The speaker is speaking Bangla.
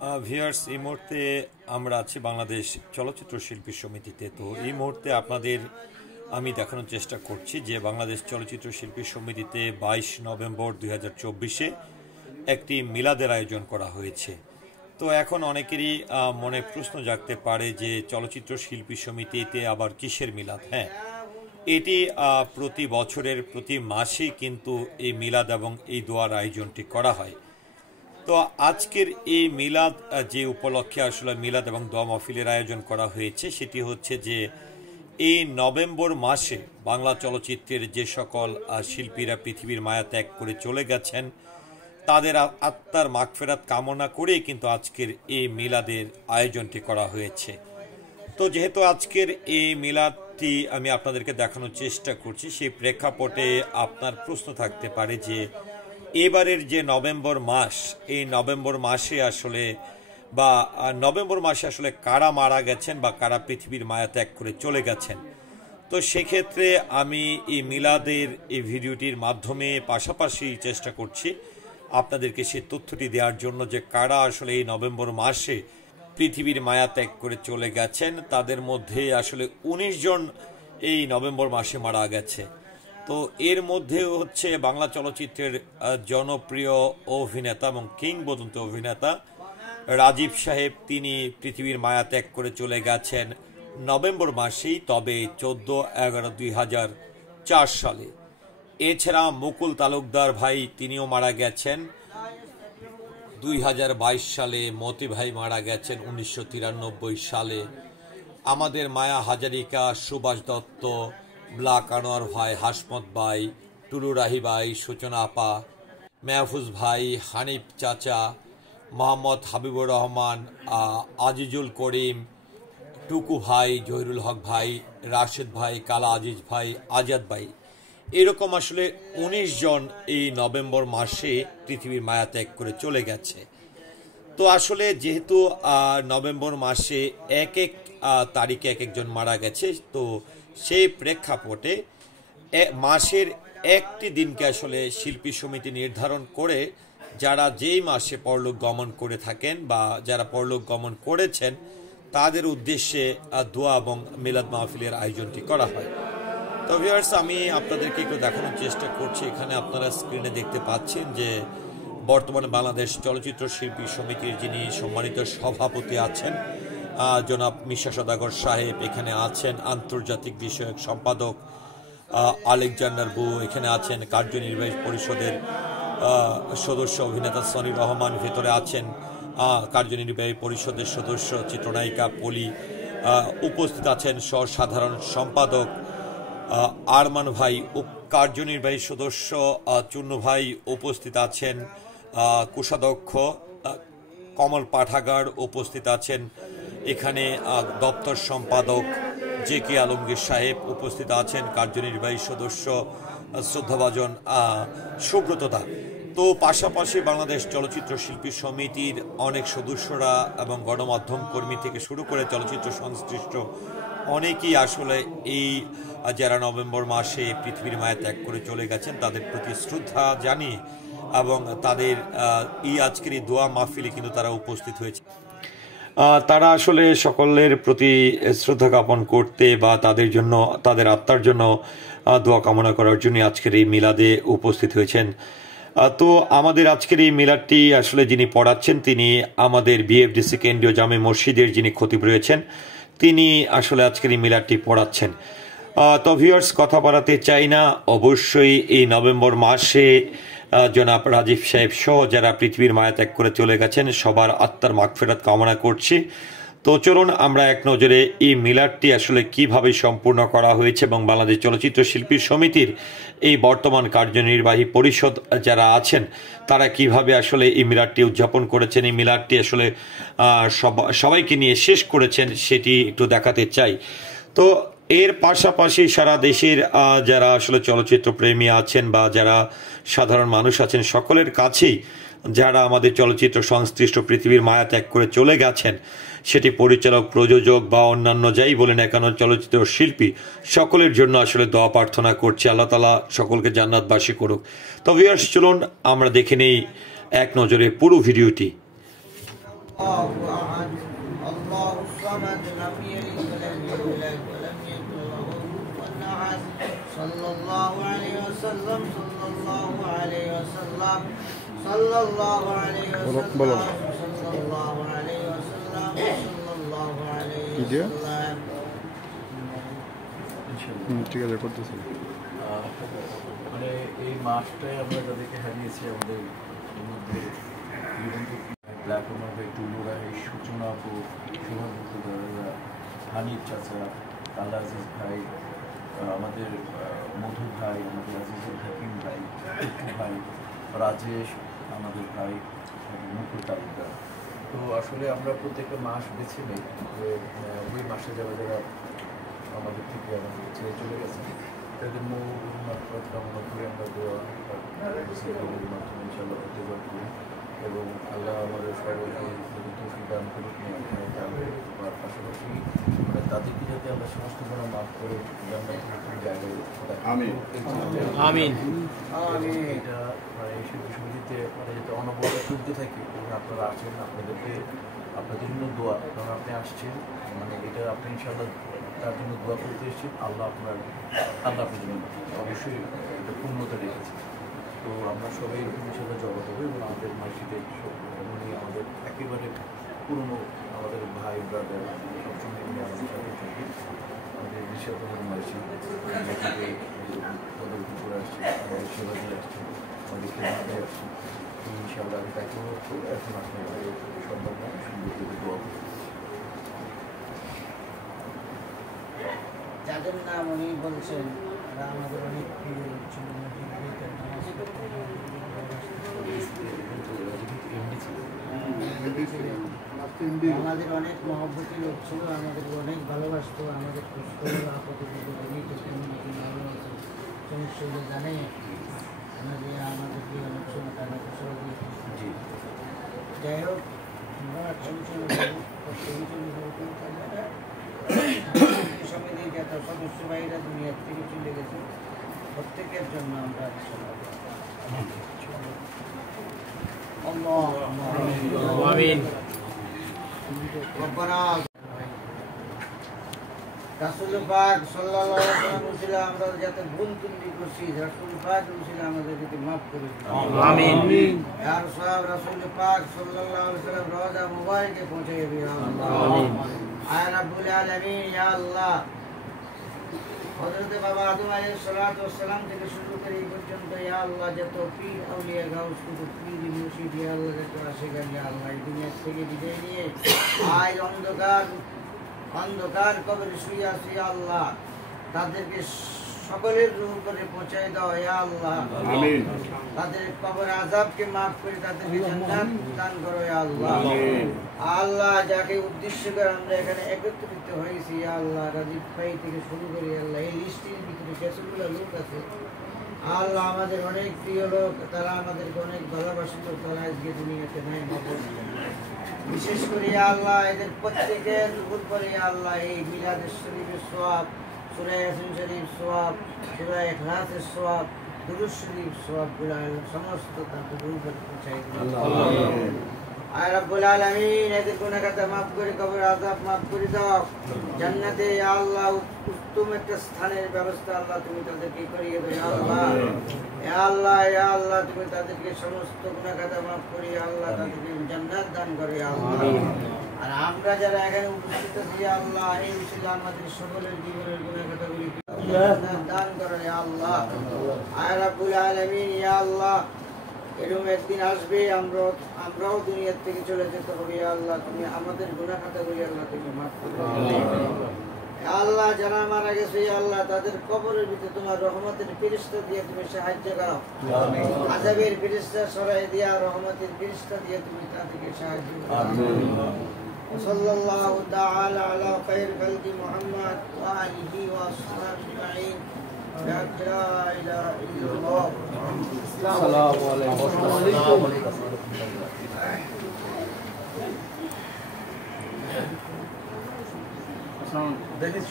ভিউয়ার্স, এই মুহূর্তে আমরা আছি বাংলাদেশ চলচ্চিত্র শিল্পী সমিতিতে। তো এই মুহূর্তে আপনাদের আমি দেখানোর চেষ্টা করছি যে বাংলাদেশ চলচ্চিত্র শিল্পী সমিতিতে 22 নভেম্বর 2024-এ একটি মিলাদের আয়োজন করা হয়েছে। তো এখন অনেকেরই মনে প্রশ্ন জাগতে পারে যে চলচ্চিত্র শিল্পী সমিতিতে আবার কিসের মিলাদ? হ্যাঁ, এটি প্রতি বছরের প্রতি মাসে কিন্তু এই মিলাদ এবং এই দোয়ার আয়োজনটি করা হয়। তো আজকের এই মিলাদ যে উপলক্ষে আসলে মিলাদ এবং দোয়া মাহফিলের আয়োজন করা হয়েছে সেটি হচ্ছে যে এই নভেম্বর মাসে বাংলা চলচ্চিত্রের যে সকল শিল্পীরা পৃথিবীর মায়া ত্যাগ করে চলে গেছেন তাদের আত্মার মাগফিরাত কামনা করেই কিন্তু আজকের এই মিলাদের আয়োজনটি করা হয়েছে। তো যেহেতু আজকের এই মিলাদটি আমি আপনাদেরকে দেখানোর চেষ্টা করছি, সেই প্রেক্ষাপটে আপনার প্রশ্ন থাকতে পারে যে এবারের যে নভেম্বর মাস, এই নভেম্বর মাসে আসলে কারা মারা গেছেন বা কারা পৃথিবীর মায়া ত্যাগ করে চলে গেছেন। তো সেক্ষেত্রে আমি এই মিলাদের এই ভিডিওটির মাধ্যমে পাশাপাশি চেষ্টা করছি আপনাদেরকে সেই তথ্যটি দেওয়ার জন্য যে কারা আসলে এই নভেম্বর মাসে পৃথিবীর মায়া ত্যাগ করে চলে গেছেন। তাদের মধ্যে আসলে 19 জন এই নভেম্বর মাসে মারা গেছে। তো এর মধ্যে হচ্ছে বাংলা চলচ্চিত্রের জনপ্রিয় অভিনেতা এবং কিংবদন্তি অভিনেতা রাজীব সাহেব, তিনি পৃথিবীর মায়া ত্যাগ করে চলে গেছেন নভেম্বর মাসেই, তবে 14/11/2004 সালে। এছাড়া মুকুল তালুকদার ভাই, তিনিও মারা গেছেন 2022 সালে। মতি ভাই মারা গেছেন 1993 সালে। আমাদের মায়া হাজারিকা, সুভাষ দত্ত, ব্লাক আনোয়ার ভাই, হাসমত ভাই, টুলু রাহি ভাই, সূচনা আপা, মেহফুজ ভাই, হানিফ চাচা, মোহাম্মদ হাবিবুর রহমান, আজিজুল করিম, টুকু ভাই, জহিরুল হক ভাই, রাশেদ ভাই, কালা আজিজ ভাই, আজাদ ভাই, এরকম আসলে 19 জন এই নভেম্বর মাসে পৃথিবীর মায়া ত্যাগ করে চলে গেছে। তো আসলে যেহেতু নভেম্বর মাসে এক এক তারিখে এক একজন মারা গেছে, তো সেই প্রেক্ষাপটে মাসের একটি দিনকে আসলে শিল্পী সমিতি নির্ধারণ করে যারা যেই মাসে পরলোক গমন করে থাকেন বা যারা পরলোক গমন করেছেন তাদের উদ্দেশ্যে দোয়া এবং মিলাদ মাহফিলের আয়োজনটি করা হয়। তো ভিউয়ার্স, আমি আপনাদেরকে একটু দেখানোর চেষ্টা করছি। এখানে আপনারা স্ক্রিনে দেখতে পাচ্ছেন যে বর্তমানে বাংলাদেশ চলচ্চিত্র শিল্পী সমিতির যিনি সম্মানিত সভাপতি আছেন জনাব মিশা সদাগর সাহেব, এখানে আছেন আন্তর্জাতিক বিষয়ক সম্পাদক আলেকজান্ডার বু, এখানে আছেন কার্যনির্বাহী পরিষদের সদস্য অভিনেতা সনি রহমান, ভেতরে আছেন কার্যনির্বাহী পরিষদের সদস্য চিত্রনায়িকা পলি, উপস্থিত আছেন সাধারণ সম্পাদক আরমান ভাই, কার্যনির্বাহী সদস্য চুন্নু ভাই, উপস্থিত আছেন কোষাধ্যক্ষ কমল পাঠাগার, উপস্থিত আছেন এখানে দপ্তর সম্পাদক জে কে আলমগীর সাহেব, উপস্থিত আছেন কার্যনির্বাহী সদস্য শ্রদ্ধাভাজন সুব্রত দা। তো পাশাপাশি বাংলাদেশ চলচ্চিত্র শিল্পী সমিতির অনেক সদস্যরা এবং গণমাধ্যম কর্মী থেকে শুরু করে চলচ্চিত্র সংশ্লিষ্ট অনেকেই আসলে এই যারা নভেম্বর মাসে পৃথিবীর মায়া ত্যাগ করে চলে গেছেন তাদের প্রতি শ্রদ্ধা জানিয়ে এবং তাদের আজকের এই দোয়া মাহফিলে কিন্তু তারা উপস্থিত হয়েছে। তারা আসলে সকলের প্রতি শ্রদ্ধা জ্ঞাপন করতে বা তাদের জন্য, তাদের আত্মার জন্য দোয়া কামনা করার জন্য আজকের এই মিলাদে উপস্থিত হয়েছেন। তো আমাদের আজকের এই মিলাদটি আসলে যিনি পড়াচ্ছেন তিনি আমাদের বিএফডিসি কেন্দ্রীয় জামে মসজিদের যিনি খতিব রয়েছেন তিনি আসলে আজকের এই মিলাদটি পড়াচ্ছেন। তো ভিউয়ার্স, কথা বাড়াতে চাই না, অবশ্যই এই নভেম্বর মাসে জনাব রাজীব সাহেব সহ যারা পৃথিবীর মায়া ত্যাগ করে চলে গেছেন সবার আত্মার মাগফিরাত কামনা করছি। তো চলুন আমরা এক নজরে এই মিলাদটি আসলে কিভাবে সম্পূর্ণ করা হয়েছে এবং বাংলাদেশ চলচ্চিত্র শিল্পী সমিতির এই বর্তমান কার্যনির্বাহী পরিষদ যারা আছেন তারা কিভাবে আসলে এই মিলাদটি উদযাপন করেছেন, এই মিলাদটি আসলে সবাইকে নিয়ে শেষ করেছেন সেটি একটু দেখাতে চাই। তো এর পাশাপাশি সারা দেশের যারা আসলে চলচ্চিত্র প্রেমী আছেন বা যারা সাধারণ মানুষ আছেন সকলের কাছেই যারা আমাদের চলচ্চিত্র সংশ্লিষ্ট পৃথিবীর মায়া ত্যাগ করে চলে গেছেন, সেটি পরিচালক, প্রযোজক বা অন্যান্য যাই বলেন না কেন চলচ্চিত্র শিল্পী, সকলের জন্য আসলে দোয়া প্রার্থনা করছি আল্লাহ তাআলা সকলকে জান্নাতবাসী করুক। তো ভিউয়ার্স, চলুন আমরা দেখে নেই এক নজরে পুরো ভিডিওটি। الله الصمد لم يلد ولم يولد ولم يكن له كفوا احد صلى الله عليه وسلم صلى الله عليه وسلم صلى الله عليه وسلم صلى الله عليه وسلم صلى الله عليه وسلم ঠিক আছে করতেছি মানে এই মাসটাই আমরা যাদেরকে হারিয়েছি আমাদের মধ্যে ব্ল্যাক ওনার ভাই টুলুরা এই সূচনা আপু শুভমুক্ত দাদা হানিফ চাচা আল্লাহ আজিজ ভাই আমাদের মধু ভাই আমাদের আজিজুল হাকিম ভাই টুটু ভাই রাজেশ আমাদের ভাই মুকুল তালুকদার। তো আসলে আমরা প্রত্যেকটা মাস বেছে নিই যে ওই মাসে যারা যারা আমাদের থেকে আমাদের ছেড়ে চলে গেছে তাদের মারফত কামনা করে আমরা দোয়া মাধ্যমে ইনশাআল্লাহ প্রতিবার করি এবং আল্লাহ আমাদের সবাইকে তৌফিক দান করুক তার পাশাপাশি মানে তাদেরকে যাতে আমরা সমস্ত গুণা মাফ করে জায়গায় এটা মানে এই সমিতিতে মানে যাতে অনবরত চলতে থাকে এবং আপনারা আসছেন আপনাদেরকে আপনাদের জন্য দোয়া কারণ আপনি আসছেন মানে এটা আপনি ইনশাআল্লাহ তার জন্য দোয়া করতে এসেছেন আল্লাহ আপনার জন্য অবশ্যই এটা পূর্ণতা রেখেছে। তো আমরা সবাই এরকম হিসেবে জড়ো দেবো এবং আমাদের মাসিতে উনি আমাদের একেবারে পুরনো আমাদের ভাই ব্রাদার সবসময় উনি আমাদের সাথে থাকি আমাদের বিশ্বকর্মার মাসি মাসিতে তাদের উপরে আসছে আমাদের সেবা দিয়ে আসছে আমাদের খেলাতে আসছে ইনশাআল্লাহ আমি তাকে অনুরোধ করবো এখন আপনার সম্ভব নয় সুন্দর করে দোয়া করবো। যাদের নাম উনি বলছেন আমাদের অনেক আমাদের অনেক মহব্বতী লোক ছিল, আমাদের অনেক ভালোবাসতো, আমাদের সমস্যা হলে জানে আমাদেরকে অনেক সময় টাকা পয়সা দিয়ে যাই হোক সমিতি যত সদস্য ভাইরা দুনিয়ার থেকে চলে গেছে প্রত্যেকের জন্য আমরা রাসূল পাক সাল্লাল্লাহু আলাইহি ওয়াসাল্লাম বলেছিল আমরা যাতে ভুল ত্রুটি করছি রাসূল পাক বলেছিল আমাদেরকে মাফ করে দিন আমিন ইয়া রাসূল পাক সাল্লাল্লাহু আলাইহি ওয়াসাল্লাম রওজা মুবারকে পৌঁছে দিন আমিন আয় রাব্বুল আলামিন ইয়া আল্লাহ হযরত বাবা আদম আলাইহিস সালাতু ওয়াস সালাম থেকে শুরু করে এই পর্যন্ত ইয়া আল্লাহ যত পীর আউলিয়া গাউস কুতুব পীর মুর্শিদ ইয়া আল্লাহ যত আশিকান ইয়া আল্লাহ এই দুনিয়া থেকে বিদায় নিয়ে আজ অন্ধকার কবরে শুয়ে আছে আল্লাহ তাদেরকে সকলের রূহ করে পৌঁছায় দাও ইয়া আল্লাহ আমিন তাদের কবর আযাবকে maaf করে তাদেরকে জান্নাত দান করো ইয়া আল্লাহ আমিন আল্লাহ যাকে উদ্দেশ্য করে আমরা এখানে একত্রিত হয়েছি ইয়া আল্লাহ রাজীব ভাই থেকে শুরু করে আল্লাহ এই লিস্টের ভিতরে যতগুলো লোক আছে আল্লাহ আমাদের অনেক প্রিয় লোক তারা আমাদেরকে অনেক ভালোবাসত তারা আজকে দুনিয়াতে নাই বিশেষ করে আল্লাহ এদের প্রত্যেকের উপরে আল্লাহ এই মিলাদ শরীফের সওয়াব সূরা ইয়াসিন শরীফ সওয়াব সূরা ইখলাসের সওয়াব দুরূদ শরীফ সওয়াবগুলো সমস্ত তাদের উপরে পৌঁছায় দিন আমিন আয় রাব্বুল আলামিন এদের গুনাহ খাতা maaf করে কবর আযাব maaf করে দাও জান্নাতে ইয়া আল্লাহ উত্তম একটা স্থানের ব্যবস্থা আল্লাহ তুমি তাদেরকে করিয়ে দাও ইয়া আল্লাহ ইয়া আল্লাহ তুমি তাদেরকে সমস্ত গুনাহ খাতা maaf করে ইয়া আল্লাহ তাদেরকে জান্নাত দান করো ইয়া আল্লাহ আর আমরা যারা এখানে উপস্থিত আছি ইয়া আল্লাহ এই উসিলা আমাদের সকলের জীবনের গুনাহ খাতাগুলি জান্নাত দান করো ইয়া আল্লাহ আয় রাব্বুল আলামিন ইয়া আল্লাহ এরকম একদিন আসবে আমরাও দুনিয়া থেকে চলে যেতে হবে ইয়া আল্লাহ তুমি আমাদের গুনাহ খাতাগুলি আল্লাহ তুমি maaf করে দাও ইয়া আল্লাহ যারা মারা গেছে ইয়া আল্লাহ তাদের কবরের ভিতরে তোমার রহমতের ফেরেশতা দিয়ে তুমি সাহায্য করো আমিন আযাবের ফেরেশতা সরাই দিয়া রহমতের ফেরেশতা দিয়ে তুমি তাদেরকে সাহায্য করো আমিন সাল্লাল্লাহু তাআলা আলা খায়র খালকি মুহাম্মদ ওয়া আলিহি ওয়া আসহাবিহি আজমাইন لا إله إلا الله السلام عليكم দেখেন